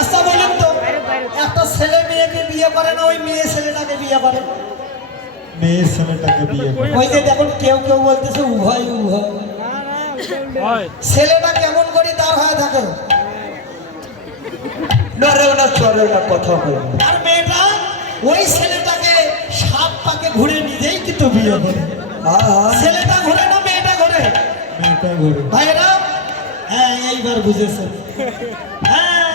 আচ্ছা বলুন তো, একটা ছেলে মেয়েকে বিয়ে করে না, ওই মেয়ে ছেলেটাকে বিয়ে করে? মেয়ে ছেলেটাকে বিয়ে করে। ওই যে দেখুন কেউ কেউ বলতেছে উভয় উভয়। ছেলেটা কেমন করে তার হয়ে থাকে, কথা বল। আর মেয়েটা ওই ছেলেটাকে সাপ পাকে ঘুরে নিজেই কিন্তু বিয়ে করে। ছেলেটা ঘুরে না মেয়েটা ঘুরে? মেয়েটা ঘুরে। ভাইরা, হ্যাঁ এইবার বুঝেছেন। হ্যাঁ,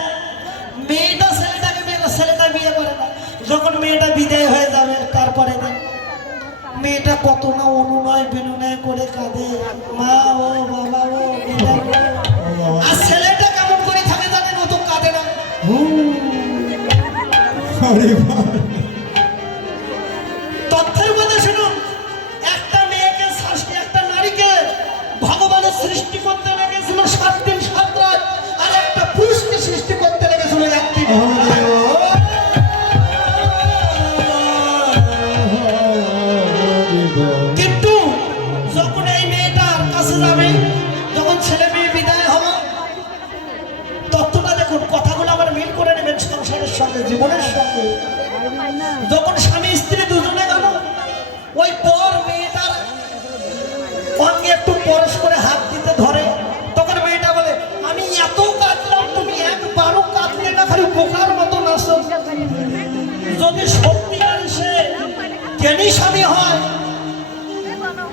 মেয়েটা ছেলেটাকে বিয়ে করে, ছেলেটা বিয়ে করে না। যখন মেয়েটা বিদায় হয়ে যাবে তারপরে মেয়েটা কত না অনুনয় বিনয় করে কাঁদে, মা ও বাবা ও বিদায় ও। আর ছেলেটা কেমন করে থাকে জানেন? ও তো কাঁদে না। তথ্যের কথা শুনুন, একটা মেয়েকে একটা নারীকে ভগবানের সৃষ্টি করতে লেগেছিল 7 দিন 7 রাত, আর একটা পুরুষকে সৃষ্টি করতে লেগেছিল 1 দিন। কিন্তু যখন এই মেয়েটার কাছে যাবে, যখন ছেলে মেয়ে বিদায় হবে, তত্ত্বটা দেখুন, কথাগুলো আবার মিল করে নেবেন সংসারের সঙ্গে, জীবনের সঙ্গে। যখন স্বামী স্ত্রী দুজনে গেল, ওই পর মেয়েটার অঙ্গে একটু পরশ করে হাত দিতে ধরে, তখন মেয়েটা বলে, আমি এত কাঁদলাম, তুমি একবারও কাঁদলে না, খালি বোকার মতো নাচো। যদি সত্যিকার সে জ্ঞানী স্বামী হয়,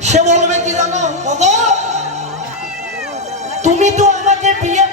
সে বলবে কি জানো, বাবা তুমি তো আমাকে বিয়ে